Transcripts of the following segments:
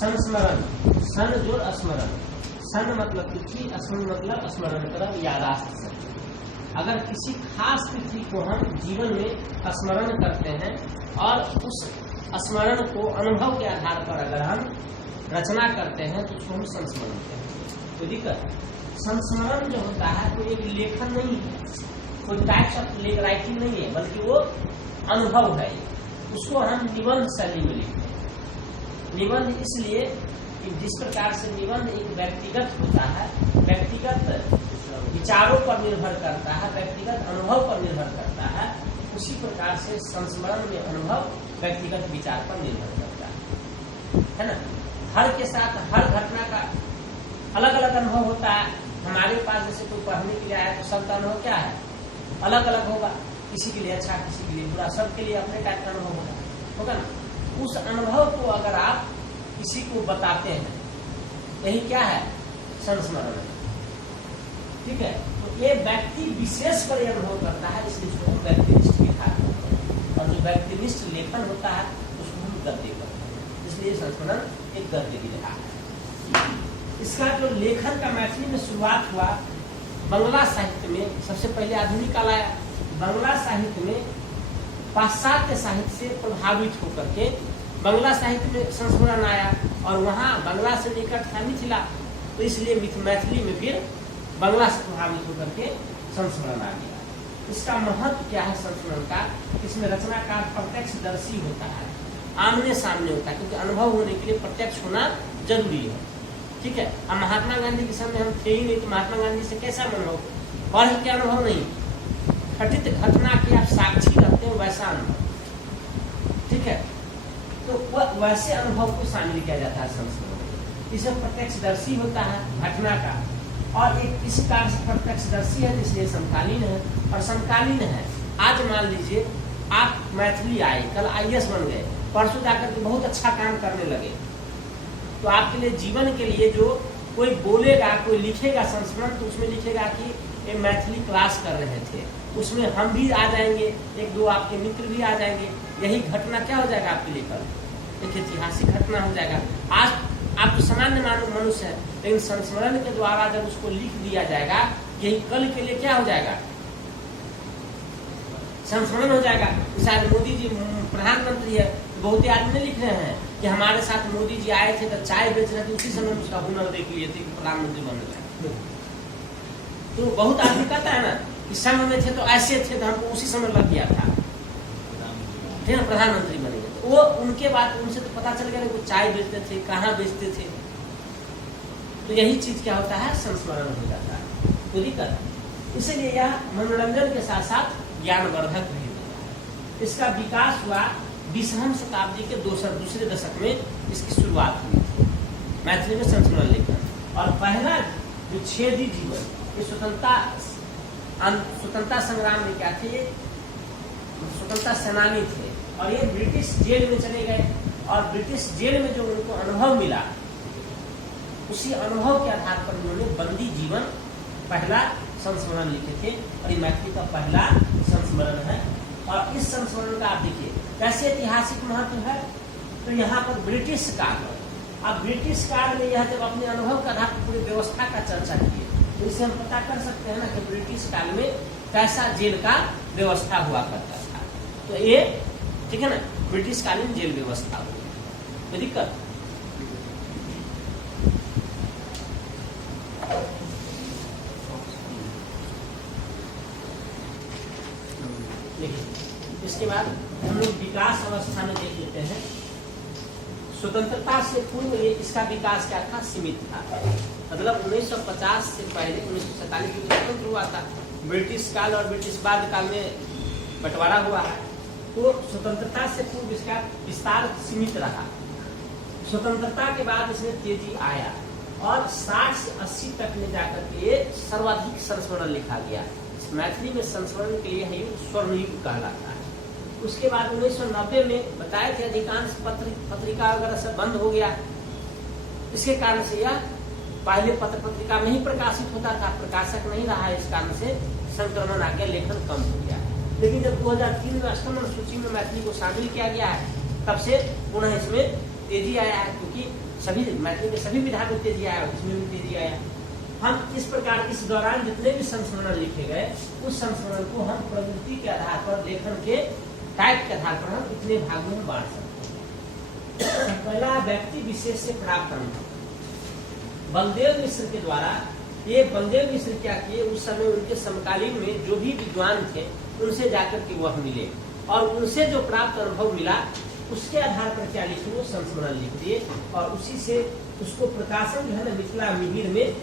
संस्मरण, सन जोड़ स्मरण, सन मतलब तिथि, स्मरण मतलब स्मरण करब, यादाश्त से। अगर किसी खास तिथि को हम जीवन में स्मरण करते हैं और उस स्मरण को अनुभव के आधार पर अगर हम रचना करते हैं तो उसको हम संस्मरण कहते हैं। तो दिक्कत, संस्मरण जो होता है कोई एक लेखन नहीं है, कोई टाइप्स ऑफ राइटिंग नहीं है, बल्कि वो अनुभव है। उसको हम निबंध शैली में लिखते हैं। निबंध इसलिए कि जिस प्रकार से निबंध एक व्यक्तिगत होता है, व्यक्तिगत विचारों पर निर्भर करता है, व्यक्तिगत अनुभव पर निर्भर करता है, उसी प्रकार से संस्मरण में अनुभव व्यक्तिगत विचार पर निर्भर करता है ना। हर के साथ हर घटना का अलग अलग अनुभव होता है। हमारे पास जैसे कोई पढ़ने के लिए आया तो सबका अनुभव क्या है, अलग अलग होगा। किसी के लिए अच्छा, किसी के लिए बुरा, सबके लिए अपने टाइप का अनुभव होगा ना। उस अनुभव को अगर आप किसी को बताते हैं, यही क्या है, संस्मरण है। ठीक है, तो ये व्यक्ति विशेष पर यह अनुभव करता है, इसलिए उसको हम व्यक्तिनिष्ठ लिखा करते हैं। और जो व्यक्तिनिष्ठ लेखन होता है उसको हम गद्य करते हैं, इसलिए संस्मरण एक गद्य की रहा है। इसका जो लेखन का मैथिली में शुरुआत हुआ, बंगला साहित्य में सबसे पहले आधुनिक काल आया। बंगला साहित्य में पाश्चात्य साहित्य से प्रभावित होकर के बंगला साहित्य में संस्मरण आया, और वहाँ बंगला से निकट था मिथिला, तो इसलिए मैथिली में फिर बंगला से प्रभावित होकर के संस्मरण आ गया। इसका महत्व क्या है संस्मरण का, इसमें रचनाकार प्रत्यक्षदर्शी होता है, आमने सामने होता है, क्योंकि अनुभव होने के लिए प्रत्यक्ष होना जरूरी है। ठीक है, अब महात्मा गांधी के समय हम थे ही नहीं, तो महात्मा गांधी से कैसा अनुभव, पढ़ के अनुभव नहीं, घटित घटना के आप साक्षी रहते हैं वैसा अनुभव। ठीक है, तो वैसे अनुभव को शामिल किया जाता है संस्मरण। इसमें प्रत्यक्षदर्शी होता है घटना का, और एक इसी कारण से प्रत्यक्षदर्शी है इसलिए समकालीन है। और समकालीन है, आज मान लीजिए आप मैथिली आए, कल IAS बन गए, परसों जाकर के बहुत अच्छा काम करने लगे, तो आपके लिए जीवन के लिए जो कोई बोलेगा, कोई लिखेगा संस्मरण, तो उसमें लिखेगा कि ये मैथिली क्लास कर रहे थे, उसमें हम भी आ जाएंगे, एक दो आपके मित्र भी आ जाएंगे। यही घटना क्या हो जाएगा आपके लिए, कल एक ऐतिहासिक घटना हो जाएगा। आज आप तो सामान्य मनुष्य है, लेकिन संस्मरण के द्वारा जब उसको लिख दिया जाएगा, यही कल के लिए क्या हो जाएगा, संस्मरण हो जाएगा। शायद मोदी जी प्रधानमंत्री है, बहुत ही आदमी लिख रहे हैं कि हमारे साथ मोदी जी आए थे तो चाय बेच रहे थे, उसी समय उसका हुनर देख लिए थे कि प्रधानमंत्री बन गए। तो बहुत आदमी कहता है ना कि समय में थे तो ऐसे थे, तो हमको उसी समय लग गया था, फिर प्रधानमंत्री बने। तो वो उनके बाद उनसे तो पता चल गया वो चाय बेचते थे, कहाँ बेचते थे। तो यही चीज क्या होता है, संस्मरण हो जाता है। तो दिक्कत, इसलिए यह मनोरंजन के साथ साथ ज्ञानवर्धक भी होता है। इसका विकास हुआ 20वीं शताब्दी के दूसरे दशक में, इसकी शुरुआत हुई थी मैथिली में संस्मरण लेखन। और पहला जो छेदी जीवन, ये स्वतंत्रता संग्राम में क्या थे, स्वतंत्रता सेनानी थे, और ये ब्रिटिश जेल में चले गए, और ब्रिटिश जेल में जो उनको अनुभव मिला, उसी अनुभव के आधार पर उन्होंने बंदी जीवन पहला संस्मरण लिखे थे, और ये मैथिली का पहला संस्मरण है। और इस संस्मरण का आप देखिए कैसे ऐतिहासिक महत्व है। तो यहाँ पर ब्रिटिश काल, अब ब्रिटिश काल में यह जब अपने अनुभव के आधार पर पूरी व्यवस्था का चर्चा किए, तो इससे हम पता कर सकते हैं ना कि ब्रिटिश काल में कैसा जेल का व्यवस्था हुआ करता था। तो ये ठीक है ना, ब्रिटिश कालीन जेल व्यवस्था हुई, कोई दिक्कत। इसके बाद हम लोग विकास अवस्था में देख लेते हैं। स्वतंत्रता से पूर्व ये इसका विकास क्या था, सीमित था। मतलब 1950 से पहले 1947 में स्वतंत्र हुआ था, ब्रिटिश काल और ब्रिटिश बाद काल में बंटवारा हुआ है। तो स्वतंत्रता से पूर्व इसका विस्तार सीमित रहा। स्वतंत्रता के बाद इसमें तेजी आया, और 60 से 80 तक में जाकर के सर्वाधिक संस्मरण लिखा गया। मैथिली में संस्मरण के लिए युग स्वर्ण युग कहलाता है। उसके बाद 1990 में बताए थे अधिकांश पत्रिका वगैरह सब बंद हो गया। इसके कारण से यह पहले पत्र पत्रिका में ही प्रकाशित होता था, प्रकाशक नहीं रहा, इस कारण से संक्रमण आ गया, लेखन कम हो गया। लेकिन जब 2003 में अष्टम सूची में मैथिली को शामिल किया गया है, तब से पुनः इसमें तेजी आया है, क्योंकि सभी मैथिली के सभी विधा में तेजी आया, इसमें भी तेजी आया। हम इस प्रकार इस दौरान जितने भी संस्मरण लिखे गए उस संस्मरण को हम प्रवृत्ति के आधार पर, लेखन के टाइप के आधार पर हम इतने भाग में बांट सकते हैं। पहला व्यक्ति विशेष से प्राप्त अनुभव। बलदेव मिश्र के द्वारा, ये बलदेव मिश्र क्या किए, उस समय उनके समकालीन में जो भी विद्वान थे उनसे जाकर के वह मिले और उनसे जो प्राप्त अनुभव मिला उसके आधार पर क्या लिखे, वो संस्मरण लिख दिए और उसी से उसको प्रकाशन जो है ना मिथिला मिहिर में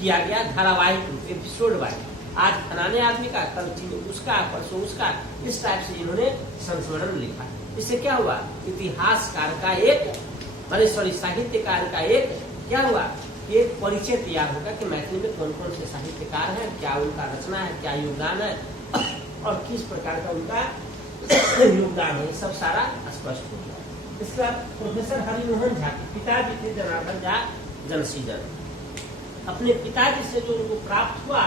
किया गया, धारावाहिक रूप, एपिसोड वाइज। आज फलाने आदमी का, कल उसका, परसों उसका, इस टाइप से इन्होंने संस्मरण लिखा। इससे क्या हुआ, इतिहासकार का एक, साहित्यकार का एक क्या हुआ, एक परिचय तैयार होगा कि मैथिली में कौन कौन से साहित्यकार हैं, क्या उनका रचना है, क्या योगदान है और किस प्रकार का उनका योगदान है, सब सारा स्पष्ट हो गया। इसके बाद प्रोफेसर हरिमोहन झा के पिताजी थे जनार्दन झा जनसीजन। अपने पिताजी से जो उनको प्राप्त हुआ,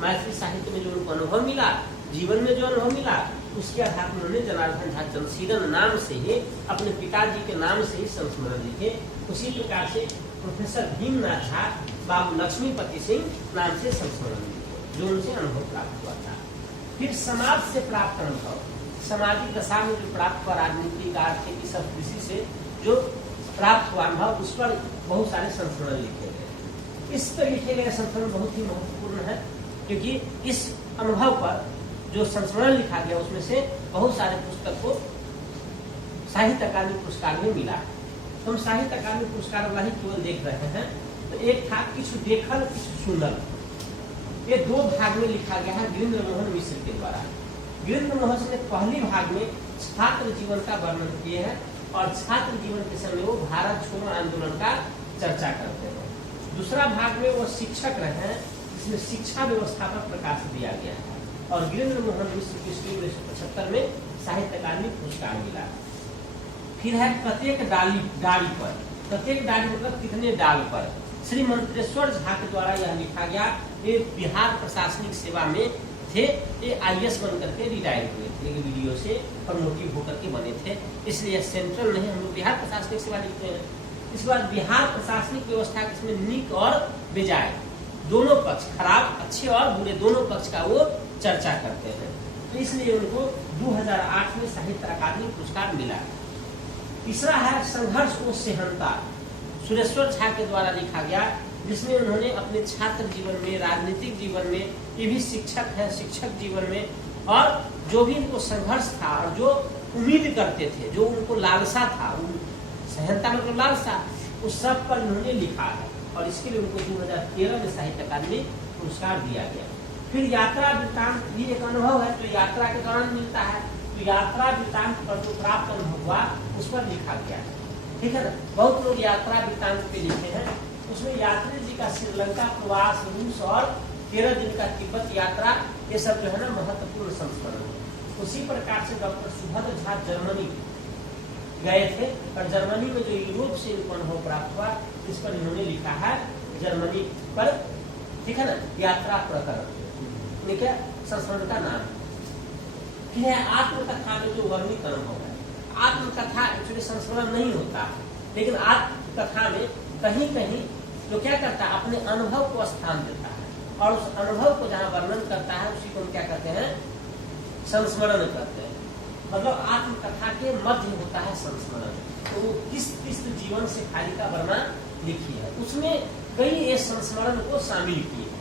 मैथिली साहित्य में जो उनको अनुभव मिला, जीवन में जो अनुभव मिला, उसके आधार पर उन्होंने जनार्दन झा जनसीजन नाम से ही, अपने पिताजी के नाम से ही संस्मरण लिखे। उसी प्रकार से प्रोफेसर भीमनाथ झा बाबू लक्ष्मीपति सिंह नाम से संस्मरण लिखे, जो उनसे अनुभव प्राप्त हुआ था। फिर समाज से प्राप्त अनुभव, सामाजिक दशा में जो प्राप्त हुआ, राजनीतिक, आर्थिक, सब कृषि से जो प्राप्त हुआ अनुभव, उस पर बहुत सारे संस्मरण लिखे गए। इस पर लिखे गए संस्मरण बहुत ही महत्वपूर्ण है, क्योंकि इस अनुभव पर जो संस्मरण लिखा गया उसमें से बहुत सारे पुस्तक को साहित्य अकादमी पुरस्कार में मिला। हम साहित्य अकादमी पुरस्कार वाला ही केवल देख रहे हैं। तो एक था किछु देखल किछु सुनल, ये दो भाग में लिखा गया है गिरिंद्र मोहन मिश्र के द्वारा। गिरिंद्र मोहन ने पहली भाग में छात्र जीवन का वर्णन किए हैं और छात्र जीवन के समय वो भारत छोड़ो आंदोलन का चर्चा करते हैं। दूसरा भाग में वो शिक्षक रहे हैं, जिसमें शिक्षा व्यवस्था पर प्रकाश दिया गया है और गिरिंद्र मोहन मिश्र को 1975 में साहित्य अकादमी पुरस्कार मिला। फिर है प्रत्येक डाली पर, प्रत्येक डाली मतलब कितने डाल पर, श्री मंत्रेश्वर झा के द्वारा यह लिखा गया। ये बिहार प्रशासनिक सेवा में थे, ये IAS बन करके रिटायर हुए थे, वीडियो से प्रमोटिव होकर के बने थे, इसलिए सेंट्रल नहीं, हम लोग बिहार प्रशासनिक सेवा लिखते हैं। इसके बाद बिहार प्रशासनिक व्यवस्था इसमें निक और बेजाय दोनों पक्ष, खराब, अच्छे और बुरे दोनों पक्ष का वो चर्चा करते हैं। तो इसलिए उनको 2008 में साहित्य अकादमी पुरस्कार मिला। तीसरा है संघर्ष और सेहनता, सुरेश्वर झा के द्वारा लिखा गया, जिसमें उन्होंने अपने छात्र जीवन में, राजनीतिक जीवन में, ये भी शिक्षक है, शिक्षक जीवन में, और जो भी उनको संघर्ष था और जो उम्मीद करते थे, जो उनको लालसा था, सहनता मतलब लालसा, उस सब पर उन्होंने लिखा है और इसके लिए उनको 2013 में साहित्य अकादमी पुरस्कार दिया गया। फिर यात्रा वृत्तांत भी एक अनुभव है जो यात्रा के दौरान मिलता है, तो यात्रा वृत्तांत पर जो प्राप्त अनुभव हुआ उस पर लिखा गया है, ठीक है ना। बहुत लोग यात्रा वृत्तांत पे लिखे हैं, उसमें यात्री जी का श्रीलंका प्रवास, रूस और 13 दिन का तिब्बत यात्रा, ये सब जो है ना महत्वपूर्ण संस्मरण है। उसी प्रकार से डॉक्टर सुभद्र झा जर्मनी गए थे और जर्मनी में जो यूरोप से इनको अनुभव प्राप्त हुआ, इस पर इन्होंने लिखा है जर्मनी पर, ठीक है ना, यात्रा प्रकरण, क्या संस्मरण का नाम। फिर है आत्मकथा में जो वर्णित अनुभव है। आत्मकथा एक्चुअली संस्मरण नहीं होता, लेकिन आत्मकथा में कहीं कहीं जो क्या करता है, अपने अनुभव को स्थान देता है और उस अनुभव को जहाँ वर्णन करता है उसी को हम क्या कहते हैं, संस्मरण करते हैं। मतलब आत्मकथा के मध्य होता है संस्मरण। तो वो किस जीवन से खाली का वर्णन लिखी है, उसमें कई ये संस्मरण को शामिल किए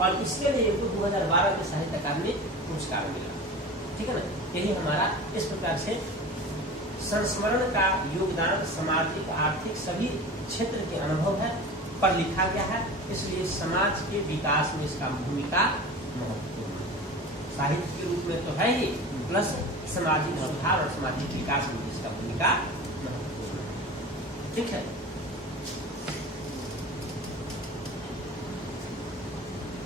और इसके लिए इनको 2012 में साहित्य अकादमी पुरस्कार मिला, ठीक है ना। यही हमारा इस प्रकार से संस्मरण का योगदान सामाजिक, आर्थिक सभी क्षेत्र के अनुभव है पर लिखा गया है, इसलिए समाज के विकास में इसका भूमिका महत्वपूर्ण है। साहित्य के रूप में तो है ही, प्लस सामाजिक सुधार और सामाजिक विकास में इसका भूमिका महत्वपूर्ण है, ठीक है।